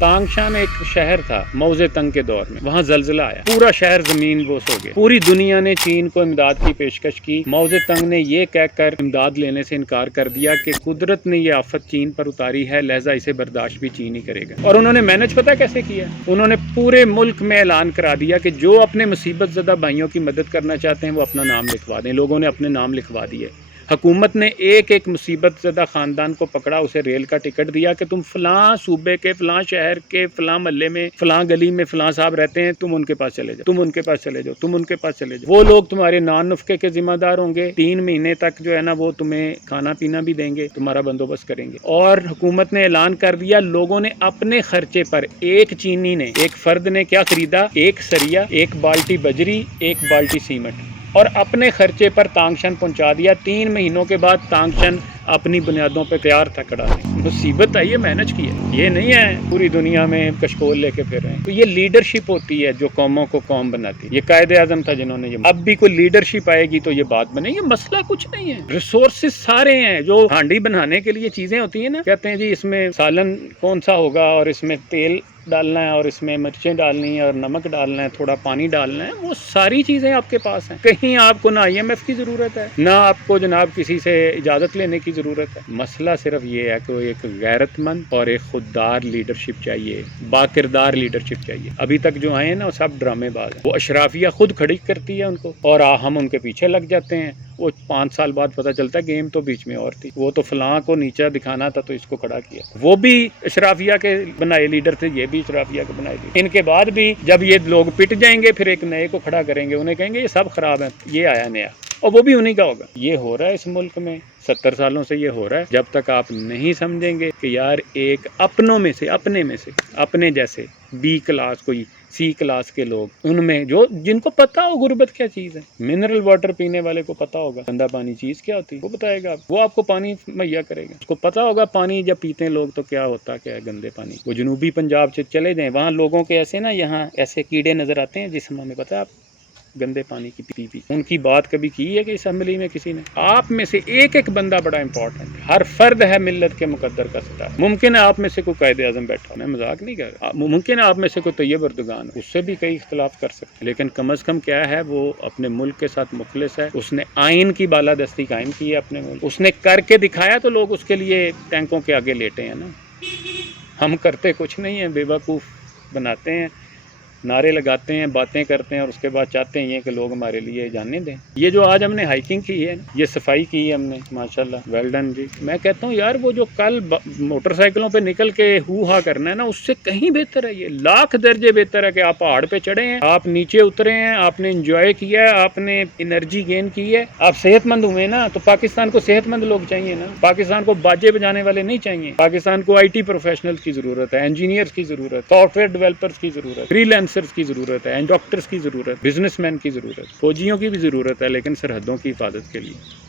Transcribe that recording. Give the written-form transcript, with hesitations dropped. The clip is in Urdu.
تانگشان ایک شہر تھا موزے تنگ کے دور میں، وہاں زلزلہ آیا، پورا شہر زمین بوس ہو گیا، پوری دنیا نے چین کو امداد کی پیشکش کی، موزے تنگ نے یہ کہہ کر امداد لینے سے انکار کر دیا کہ قدرت نے یہ آفت چین پر اتاری ہے، لہذا اسے برداشت بھی چین ہی کرے گا۔ اور انہوں نے مینج پتہ کیسے کیا؟ انہوں نے پورے ملک میں اعلان کرا دیا کہ جو اپنے مصیبت زدہ بھائیوں کی مدد کرنا چاہتے ہیں وہ اپنا نام لکھوا دیں۔ لوگوں نے اپنے نام لکھوا دیے، حکومت نے ایک ایک مصیبت زدہ خاندان کو پکڑا، اسے ریل کا ٹکٹ دیا کہ تم فلاں صوبے کے فلاں شہر کے فلاں محلے میں فلاں گلی میں فلاں صاحب رہتے ہیں، تم ان کے پاس چلے جاؤ، تم ان کے پاس چلے جاؤ، تم ان کے پاس چلے جاؤ۔ وہ لوگ تمہارے نان نفقے کے ذمہ دار ہوں گے، 3 مہینے تک جو ہے نا وہ تمہیں کھانا پینا بھی دیں گے، تمہارا بندوبست کریں گے۔ اور حکومت نے اعلان کر دیا، لوگوں نے اپنے خرچے پر، ایک چینی نے، ایک فرد نے کیا خریدا؟ ایک سریا، ایک بالٹی بجری، ایک بالٹی سیمنٹ، اور اپنے خرچے پر تانگشن پہنچا دیا۔ 3 مہینوں کے بعد تانگشن اپنی بنیادوں پہ تیار تھا کڑا نہیں۔ مصیبت آئی ہے، مینج کی ہے، یہ نہیں ہے پوری دنیا میں کشکول لے کے پھر رہے ہیں۔ تو یہ لیڈرشپ ہوتی ہے جو قوموں کو قوم بناتی ہے۔ یہ قائد اعظم تھا جنہوں نے یہ، اب بھی کوئی لیڈرشپ آئے گی تو یہ بات بنے گی۔ مسئلہ کچھ نہیں ہے، ریسورسز سارے ہیں۔ جو ہانڈی بنانے کے لیے چیزیں ہوتی ہیں نا، کہتے ہیں جی اس میں سالن کون سا ہوگا اور اس میں تیل ڈالنا ہے اور اس میں مرچیں ڈالنی ہیں اور نمک ڈالنا ہے، تھوڑا پانی ڈالنا ہے، وہ ساری چیزیں آپ کے پاس ہیں۔ کہیں آپ کو نہ IMF کی ضرورت ہے، نہ آپ کو جناب کسی سے اجازت لینے کی ضرورت ہے۔ مسئلہ صرف یہ ہے کہ ایک غیرت مند اور ایک خوددار لیڈرشپ چاہیے، باکردار لیڈرشپ چاہیے۔ ابھی تک جو آئے ہیں نا وہ سب ڈرامے باز ہیں، وہ اشرافیہ خود کھڑی کرتی ہے ان کو اور ہم ان کے پیچھے لگ جاتے ہیں۔ وہ 5 سال بعد پتہ چلتا ہے گیم تو بیچ میں اور تھی، وہ تو فلاں کو نیچا دکھانا تھا تو اس کو کھڑا کیا۔ وہ بھی اشرافیہ کے بنائے لیڈر تھے، یہ بھی اشرافیہ کے بنائے لیڈر۔ ان کے بعد بھی جب یہ لوگ پٹ جائیں گے پھر ایک نئے کو کھڑا کریں گے، انہیں کہیں گے یہ سب خراب ہیں، یہ آیا نیا، اور وہ بھی انہی کا ہوگا۔ یہ ہو رہا ہے اس ملک میں 70 سالوں سے، یہ ہو رہا ہے۔ جب تک آپ نہیں سمجھیں گے کہ یار ایک اپنوں میں سے، اپنے جیسے B کلاس، کوئی C کلاس کے لوگ، ان میں جو جن کو پتا ہو غربت کیا چیز ہے، منرل واٹر پینے والے کو پتا ہوگا گندا پانی چیز کیا ہوتی ہے، وہ بتائے گا، وہ آپ کو پانی مہیا کرے گا۔ اس کو پتا ہوگا پانی جب پیتے ہیں لوگ تو کیا ہوتا کیا ہے گندے پانی۔ وہ جنوبی پنجاب سے چلے جائیں، وہاں لوگوں کے ایسے نا، یہاں ایسے کیڑے نظر آتے ہیں جسموں میں، پتہ ہے آپ گندے پانی کی پی۔ ان کی بات کبھی کی ہے کہ اسمبلی میں کسی نے؟ آپ میں سے ایک ایک بندہ بڑا امپورٹنٹ ہے، ہر فرد ہے ملت کے مقدر کا ستارہ۔ ممکن ہے آپ میں سے کوئی قائد اعظم بیٹھا ہو، میں مذاق نہیں کر رہا، ممکن ہے آپ میں سے کوئی طیب اردگان ہو، اس سے بھی کئی اختلاف کر سکتے ہیں، لیکن کم از کم کیا ہے، وہ اپنے ملک کے ساتھ مخلص ہے، اس نے آئین کی بالادستی قائم کی ہے اپنے ملک، اس نے کر کے دکھایا تو لوگ اس کے لیے ٹینکوں کے آگے لیٹے ہیں نا۔ ہم کرتے کچھ نہیں ہیں، بے وقوف بناتے ہیں، نعرے لگاتے ہیں، باتیں کرتے ہیں، اور اس کے بعد چاہتے ہیں کہ لوگ ہمارے لیے جاننے دیں۔ یہ جو آج ہم نے ہائیکنگ کی ہے، یہ صفائی کی ہے ہم نے، ماشاءاللہ ویل ڈن جی۔ میں کہتا ہوں یار وہ جو کل موٹر سائیکلوں پہ نکل کے ہو ہا کرنا ہے نا، اس سے کہیں بہتر ہے، یہ لاکھ درجے بہتر ہے کہ آپ پہاڑ پہ چڑھے ہیں، آپ نیچے اترے ہیں، آپ نے انجوائے کیا ہے، آپ نے انرجی گین کی ہے، آپ صحت مند ہوئے نا۔ تو پاکستان کو صحت مند لوگ چاہیے نا، پاکستان کو باجے بجانے والے نہیں چاہیے، پاکستان کو IT پروفیشنلز کی ضرورت ہے، انجینئرز کی ضرورت ہے، سافٹ ویئر ڈیولپرز کی ضرورت ہے، فری لینسرز کی ضرورت ہے، ڈاکٹرز کی ضرورت، بزنس مین کی ضرورت، فوجیوں کی بھی ضرورت ہے، لیکن سرحدوں کی حفاظت کے لیے۔